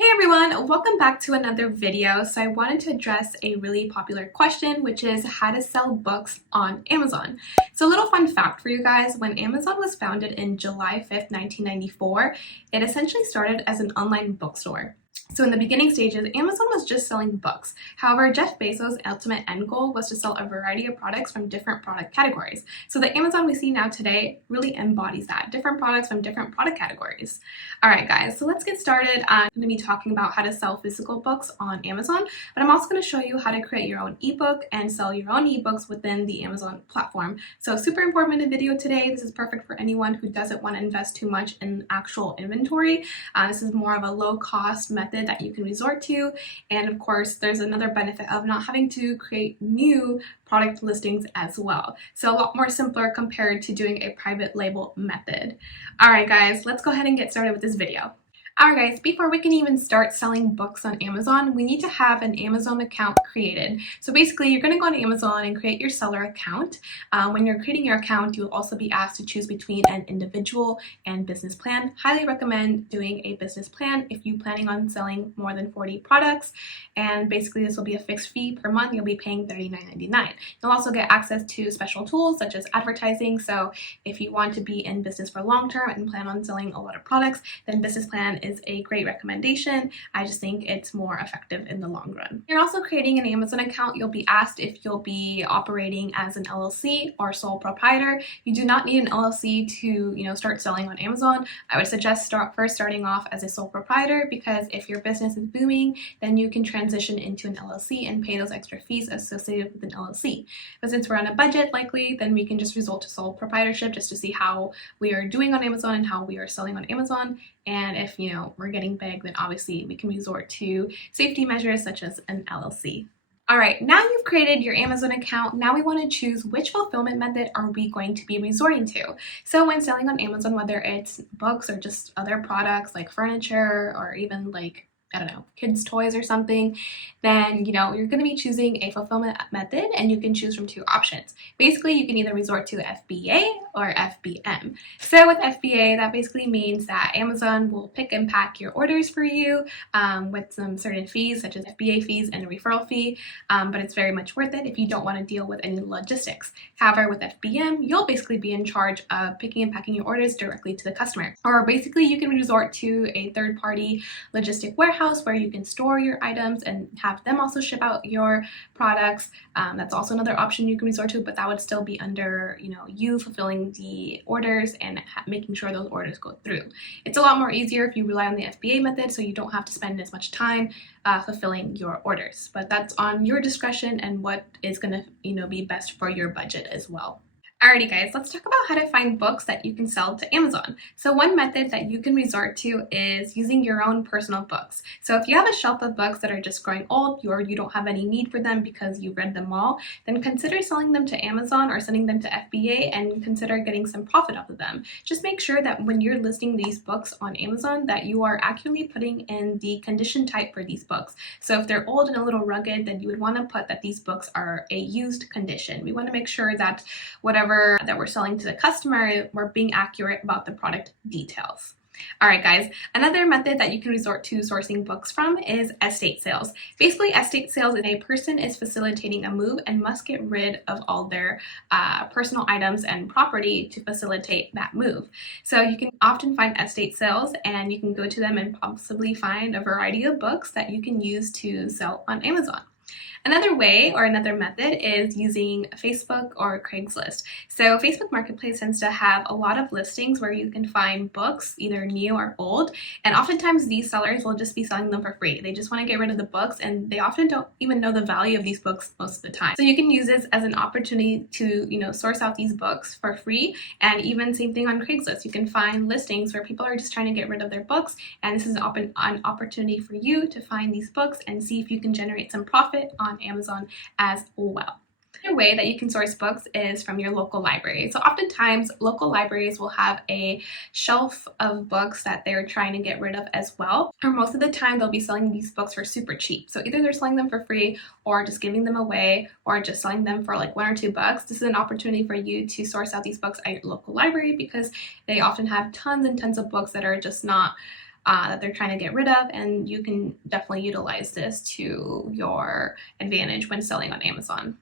Hey everyone, welcome back to another video. So I wanted to address a really popular question, which is how to sell books on Amazon. So a little fun fact for you guys, when Amazon was founded in July 5th, 1994, it essentially started as an online bookstore. So in the beginning stages, Amazon was just selling books. However, Jeff Bezos' ultimate end goal was to sell a variety of products from different product categories. So the Amazon we see now today really embodies that, different products from different product categories. All right, guys, so let's get started. I'm going to be talking about how to sell physical books on Amazon, but I'm also going to show you how to create your own ebook and sell your own ebooks within the Amazon platform. So super informative video today. This is perfect for anyone who doesn't want to invest too much in actual inventory. This is more of a low-cost method that you can resort to, and of course there's another benefit of not having to create new product listings as well, so a lot more simpler compared to doing a private label method. All right guys, let's go ahead and get started with this video. Alright guys, before we can even start selling books on Amazon, we need to have an Amazon account created. So basically, you're going to go on Amazon and create your seller account. When you're creating your account, you'll also be asked to choose between an individual and business plan. Highly recommend doing a business plan if you're planning on selling more than 40 products. And basically, this will be a fixed fee per month. You'll be paying $39.99. You'll also get access to special tools such as advertising. So if you want to be in business for long term and plan on selling a lot of products, then business plan is a great recommendation. I just think it's more effective in the long run. You're also creating an Amazon account. You'll be asked if you'll be operating as an LLC or sole proprietor. You do not need an LLC to, start selling on Amazon. I would suggest starting off as a sole proprietor, because if your business is booming, then you can transition into an LLC and pay those extra fees associated with an LLC. But since we're on a budget, likely, then we can just resort to sole proprietorship just to see how we are doing on Amazon and how we are selling on Amazon. And if, we're getting big, then obviously we can resort to safety measures such as an LLC. All right, now you've created your Amazon account. Now we want to choose which fulfillment method are we going to be resorting to. So when selling on Amazon, whether it's books or just other products like furniture or even like, I don't know, kids' toys or something, then, you're going to be choosing a fulfillment method, and you can choose from two options. Basically, you can either resort to FBA or FBM. So with FBA, that basically means that Amazon will pick and pack your orders for you with some certain fees, such as FBA fees and a referral fee, but it's very much worth it if you don't want to deal with any logistics. However, with FBM, you'll basically be in charge of picking and packing your orders directly to the customer. Or basically, you can resort to a third-party logistic warehouse where you can store your items and have them also ship out your products. That's also another option you can resort to, but that would still be under, you fulfilling the orders and making sure those orders go through. It's a lot more easier if you rely on the FBA method, so you don't have to spend as much time fulfilling your orders. But that's on your discretion and what is going to, be best for your budget as well. Alrighty guys, let's talk about how to find books that you can sell to Amazon. So one method that you can resort to is using your own personal books. So if you have a shelf of books that are just growing old, or you don't have any need for them because you've read them all, then consider selling them to Amazon or sending them to FBA and consider getting some profit off of them. Just make sure that when you're listing these books on Amazon that you are accurately putting in the condition type for these books. So if they're old and a little rugged, then you would want to put that these books are a used condition. We want to make sure that whatever that we're selling to the customer, we're being accurate about the product details. All right, guys, another method that you can resort to sourcing books from is estate sales. Basically, estate sales is a person is facilitating a move and must get rid of all their personal items and property to facilitate that move. So you can often find estate sales, and you can go to them and possibly find a variety of books that you can use to sell on Amazon. Another way or another method is using Facebook or Craigslist. So Facebook Marketplace tends to have a lot of listings where you can find books, either new or old, and oftentimes these sellers will just be selling them for free. They just want to get rid of the books, and they often don't even know the value of these books most of the time. So you can use this as an opportunity to, source out these books for free, and even same thing on Craigslist. You can find listings where people are just trying to get rid of their books, and this is an opportunity for you to find these books and see if you can generate some profit on Amazon as well. Another way that you can source books is from your local library. So oftentimes local libraries will have a shelf of books that they're trying to get rid of as well. Or most of the time they'll be selling these books for super cheap. So either they're selling them for free or just giving them away or just selling them for like $1 or $2. This is an opportunity for you to source out these books at your local library because they often have tons and tons of books that are just not that they're trying to get rid of, and you can definitely utilize this to your advantage when selling on Amazon.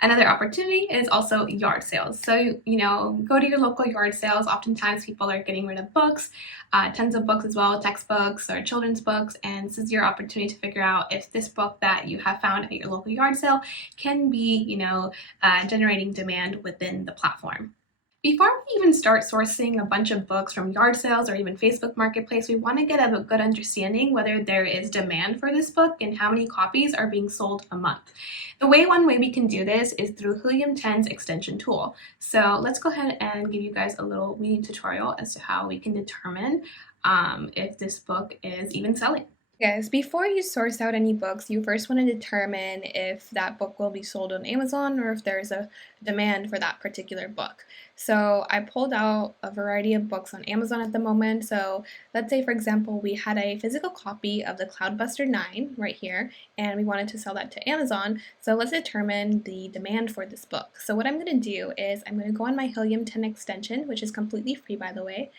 Another opportunity is also yard sales. So, go to your local yard sales. Oftentimes people are getting rid of books, tons of books as well, textbooks or children's books, and this is your opportunity to figure out if this book that you have found at your local yard sale can be, generating demand within the platform. Before we even start sourcing a bunch of books from yard sales or even Facebook Marketplace, we want to get a good understanding whether there is demand for this book and how many copies are being sold a month. One way we can do this is through Helium 10's extension tool. So let's go ahead and give you guys a little mini tutorial as to how we can determine if this book is even selling. Guys, before you source out any books, you first want to determine if that book will be sold on Amazon or if there's a demand for that particular book. So I pulled out a variety of books on Amazon at the moment. So let's say, for example, we had a physical copy of the Cloudbuster 9 right here, and we wanted to sell that to Amazon. So let's determine the demand for this book. So what I'm going to do is I'm going to go on my Helium 10 extension, which is completely free, by the way.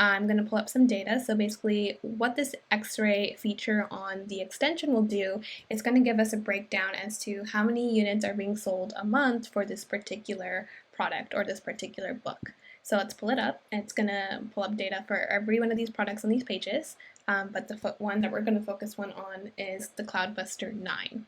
I'm going to pull up some data. So basically what this X-ray feature on the extension will do, it's going to give us a breakdown as to how many units are being sold a month for this particular product or this particular book. So let's pull it up. It's going to pull up data for every one of these products on these pages, but the one that we're going to focus on is the Cloudbuster 9.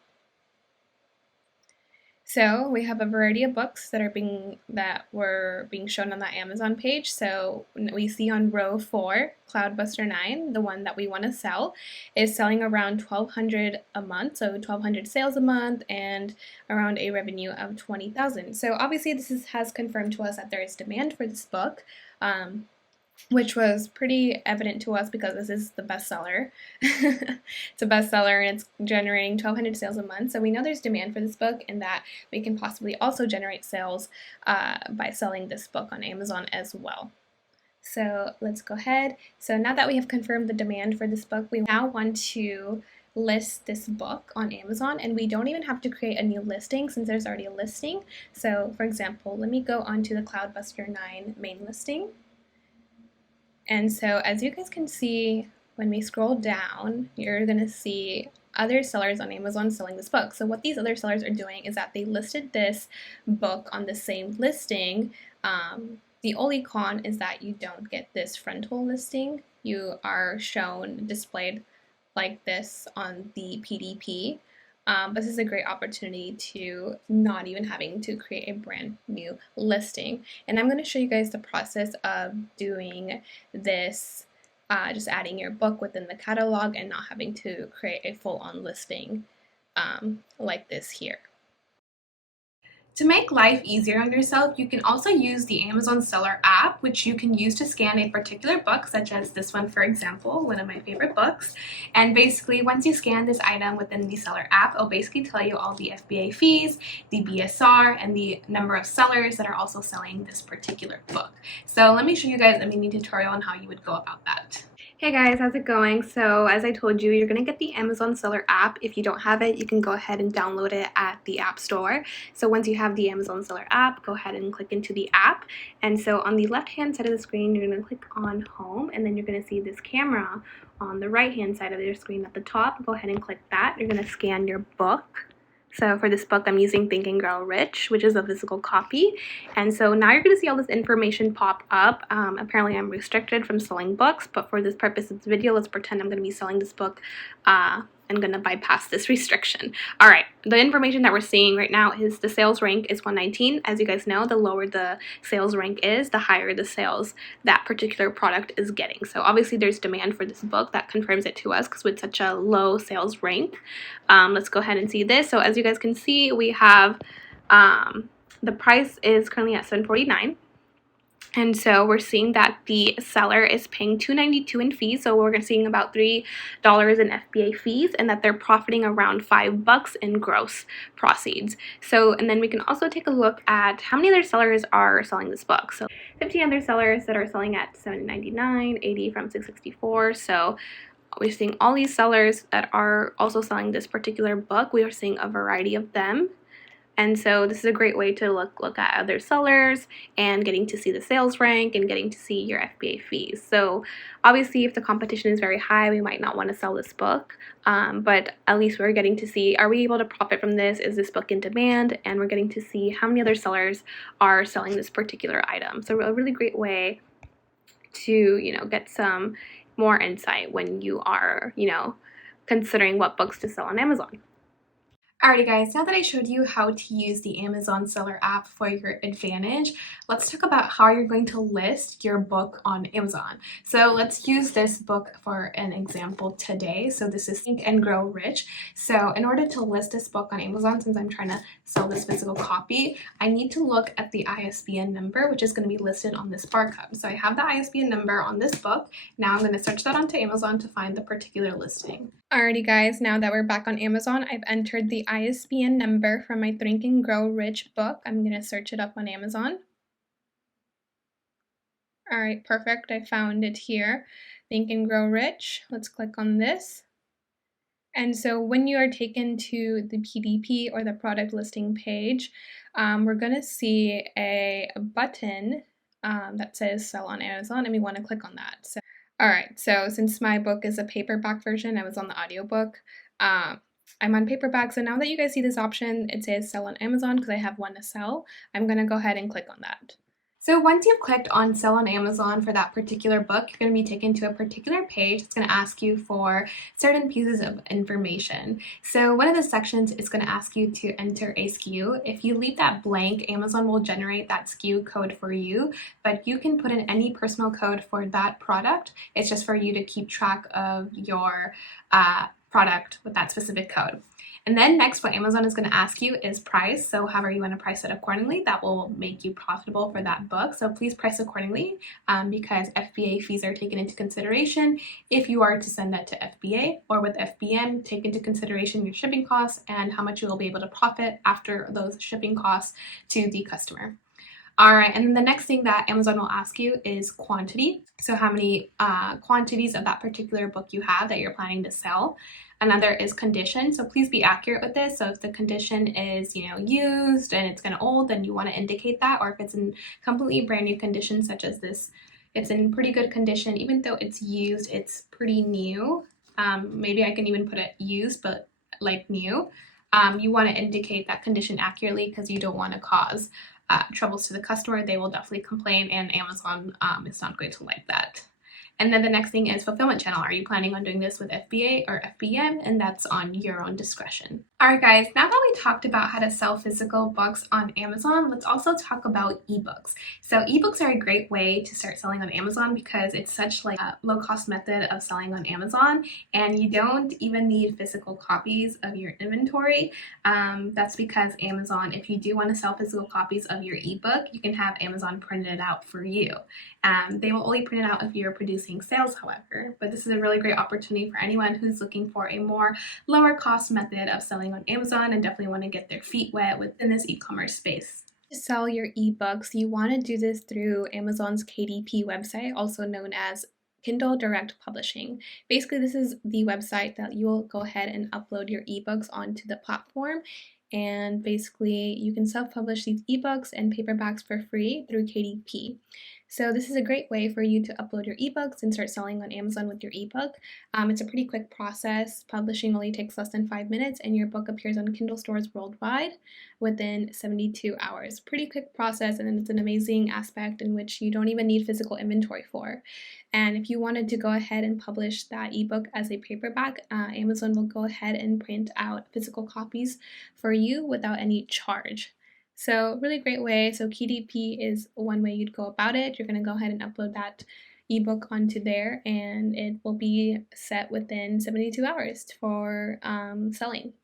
So we have a variety of books that were being shown on that Amazon page. So we see on row 4, Cloudbuster 9, the one that we want to sell, is selling around $1,200 a month, so 1,200 sales a month and around a revenue of $20,000. So obviously this has confirmed to us that there is demand for this book. Which was pretty evident to us because this is the bestseller. It's a bestseller and it's generating 1,200 sales a month. So we know there's demand for this book and that we can possibly also generate sales by selling this book on Amazon as well. So let's go ahead. So now that we have confirmed the demand for this book, we now want to list this book on Amazon, and we don't even have to create a new listing since there's already a listing. So for example, let me go onto the Cloudbuster 9 main listing. And so as you guys can see, when we scroll down, you're going to see other sellers on Amazon selling this book. So what these other sellers are doing is that they listed this book on the same listing. The only con is that you don't get this frontal listing. You are displayed like this on the PDP. But this is a great opportunity to not even having to create a brand new listing. And I'm going to show you guys the process of doing this, just adding your book within the catalog and not having to create a full-on listing like this here. To make life easier on yourself, you can also use the Amazon Seller app, which you can use to scan a particular book, such as this one, for example, one of my favorite books. And basically, once you scan this item within the Seller app, it'll basically tell you all the FBA fees, the BSR, and the number of sellers that are also selling this particular book. So let me show you guys a mini tutorial on how you would go about that. Hey guys, how's it going? So as I told you, you're going to get the Amazon Seller app. If you don't have it, you can go ahead and download it at the App Store. So once you have the Amazon Seller app, go ahead and click into the app. And so on the left-hand side of the screen, you're going to click on Home, and then you're going to see this camera on the right-hand side of your screen at the top. Go ahead and click that. You're going to scan your book. So for this book, I'm using Think and Grow Rich, which is a physical copy. And so now you're going to see all this information pop up. Apparently I'm restricted from selling books, but for this purpose of this video, let's pretend I'm going to be selling this book. I'm going to bypass this restriction. All right, the information that we're seeing right now is the sales rank is 119. As you guys know, the lower the sales rank is, the higher the sales that particular product is getting. So obviously there's demand for this book. That confirms it to us because with such a low sales rank. Let's go ahead and see this. So as you guys can see, we have the price is currently at $7.49. And so we're seeing that the seller is paying $2.92 in fees, so we're seeing about $3 in FBA fees, and that they're profiting around $5 in gross proceeds. So, and then we can also take a look at how many other sellers are selling this book. So 15 other sellers that are selling at $7.99, 80 from $6.64. So we're seeing all these sellers that are also selling this particular book. We are seeing a variety of them. And so this is a great way to look at other sellers and getting to see the sales rank and getting to see your FBA fees. So obviously if the competition is very high, we might not want to sell this book, but at least we're getting to see, are we able to profit from this? Is this book in demand? And we're getting to see how many other sellers are selling this particular item. So a really great way to, get some more insight when you are, considering what books to sell on Amazon. Alrighty guys, now that I showed you how to use the Amazon Seller app for your advantage, let's talk about how you're going to list your book on Amazon. So let's use this book for an example today. So this is Think and Grow Rich. So in order to list this book on Amazon, since I'm trying to sell this physical copy, I need to look at the ISBN number, which is going to be listed on this barcode. So I have the ISBN number on this book. Now I'm going to search that onto Amazon to find the particular listing. Alrighty guys, now that we're back on Amazon, I've entered the ISBN number from my Think and Grow Rich book. I'm going to search it up on Amazon. Alright, perfect. I found it here. Think and Grow Rich. Let's click on this. And so when you are taken to the PDP or the product listing page, we're going to see a button that says Sell on Amazon, and we want to click on that. Alright, so since my book is a paperback version, I was on the audiobook. I'm on paperback, so now that you guys see this option, it says Sell on Amazon because I have one to sell. I'm going to go ahead and click on that. So once you've clicked on Sell on Amazon for that particular book, you're going to be taken to a particular page. It's going to ask you for certain pieces of information. So one of the sections is going to ask you to enter a SKU. If you leave that blank, Amazon will generate that SKU code for you, but you can put in any personal code for that product. It's just for you to keep track of your product with that specific code. And then next, what Amazon is going to ask you is price. So however you want to price it accordingly, that will make you profitable for that book. So please price accordingly because FBA fees are taken into consideration if you are to send that to FBA, or with FBM, take into consideration your shipping costs and how much you will be able to profit after those shipping costs to the customer. Alright, and then the next thing that Amazon will ask you is quantity. So how many quantities of that particular book you have that you're planning to sell. Another is condition, so please be accurate with this. So if the condition is, used and it's kind of old, then you want to indicate that. Or if it's in completely brand new condition, such as this, it's in pretty good condition. Even though it's used, it's pretty new. Maybe I can even put it used, but like new. You want to indicate that condition accurately because you don't want to cause troubles to the customer. They will definitely complain, and Amazon is not going to like that. And then the next thing is fulfillment channel. Are you planning on doing this with FBA or FBM? And that's on your own discretion. Alright guys, now that we talked about how to sell physical books on Amazon, let's also talk about ebooks. So ebooks are a great way to start selling on Amazon because it's such like a low-cost method of selling on Amazon, and you don't even need physical copies of your inventory. That's because Amazon, if you do want to sell physical copies of your ebook, you can have Amazon print it out for you. They will only print it out if you're producing sales, however, but this is a really great opportunity for anyone who's looking for a more lower cost method of selling on Amazon and definitely want to get their feet wet within this e-commerce space. To sell your ebooks, you want to do this through Amazon's KDP website, also known as Kindle Direct Publishing. Basically, this is the website that you will go ahead and upload your ebooks onto the platform. And basically, you can self-publish these ebooks and paperbacks for free through KDP. So this is a great way for you to upload your ebooks and start selling on Amazon with your ebook. It's a pretty quick process. Publishing only takes less than 5 minutes, and your book appears on Kindle stores worldwide within 72 hours. Pretty quick process, and it's an amazing aspect in which you don't even need physical inventory for. And if you wanted to go ahead and publish that ebook as a paperback, Amazon will go ahead and print out physical copies for you without any charge. So really great way. So KDP is one way you'd go about it. You're going to go ahead and upload that ebook onto there, and it will be set within 72 hours for selling.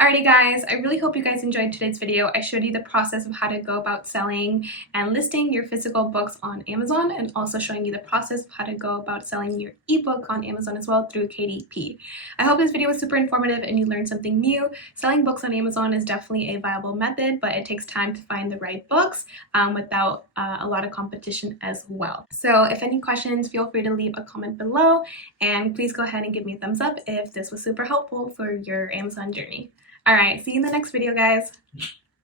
Alrighty guys, I really hope you guys enjoyed today's video. I showed you the process of how to go about selling and listing your physical books on Amazon, and also showing you the process of how to go about selling your ebook on Amazon as well through KDP. I hope this video was super informative and you learned something new. Selling books on Amazon is definitely a viable method, but it takes time to find the right books without a lot of competition as well. So if any questions, feel free to leave a comment below, and please go ahead and give me a thumbs up if this was super helpful for your Amazon journey. Alright, see you in the next video, guys.